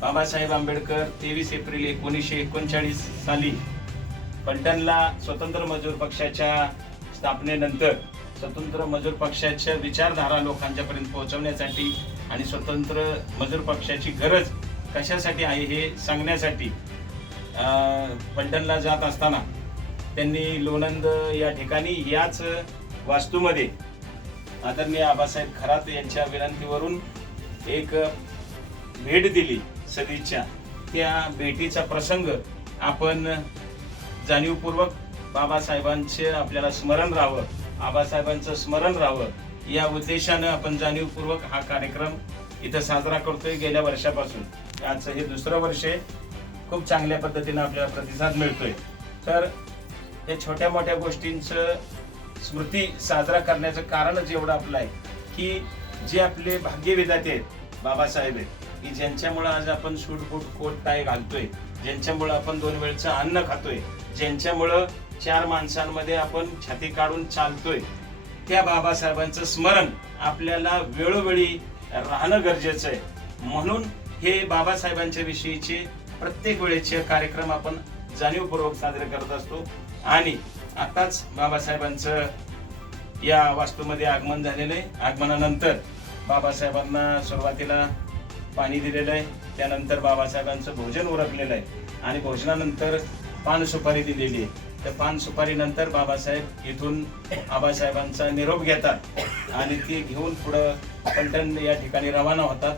बाबासाहेब आंबेडकर तेवीस एप्रिल एकोणीसशे एकोणचाळीस साली पलटणला स्वतंत्र मजूर पक्षाच्या स्थापनेनंतर स्वतंत्र मजूर पक्षाच्या विचारधारा लोकांच्यापर्यंत पोहोचवण्यासाठी आणि स्वतंत्र मजूर पक्षाची गरज कशासाठी आहे हे सांगण्यासाठी पलटणला जात असताना त्यांनी लोणंद या ठिकाणी याच वास्तूमध्ये आदरणीय आबासाहेब खरात यांच्या विनंतीवरून एक भेट दिली. सदिच्छा त्या भेटीचा प्रसंग आपण जाणीवपूर्वक बाबासाहेबांचे आपल्याला स्मरण राहावं आबासाहेबांचं स्मरण राहावं या उद्देशानं आपण जाणीवपूर्वक हा कार्यक्रम इथं साजरा करतोय गेल्या वर्षापासून. आजचं हे दुसरं वर्ष आहे. खूप चांगल्या पद्धतीनं आपल्याला प्रतिसाद मिळतोय. तर या छोट्या मोठ्या गोष्टींचं स्मृती साजरा करण्याचं कारणच एवढं आपलं आहे की जे आपले भाग्यविधाते आहेत बाबासाहेब आहेत की ज्यांच्यामुळं आज आपण सूट बूट कोट टाय घालतोय ज्यांच्यामुळं आपण दोन वेळचं अन्न खातोय ज्यांच्यामुळं चार माणसांमध्ये आपण छाती काढून चालतोय त्या बाबासाहेबांचं स्मरण आपल्याला वेळोवेळी राहणं गरजेचं आहे. म्हणून हे बाबासाहेबांच्या विषयीचे प्रत्येक वेळेचे कार्यक्रम आपण जाणीवपूर्वक साजरे करत असतो. आणि आताच बाबासाहेबांचं या वास्तूमध्ये आगमन झालेलं आहे. आगमनानंतर बाबासाहेबांना सुरुवातीला पाणी दिलेलं आहे. त्यानंतर बाबासाहेबांचं भोजन उरकलेलं आहे. आणि भोजनानंतर पान सुपारी दिलेली आहे. त्या पान सुपारी नंतर बाबासाहेब इथून आबासाहेबांचा निरोप घेतात. आणि ती घेऊन पुढं पलटण या ठिकाणी रवाना होतात.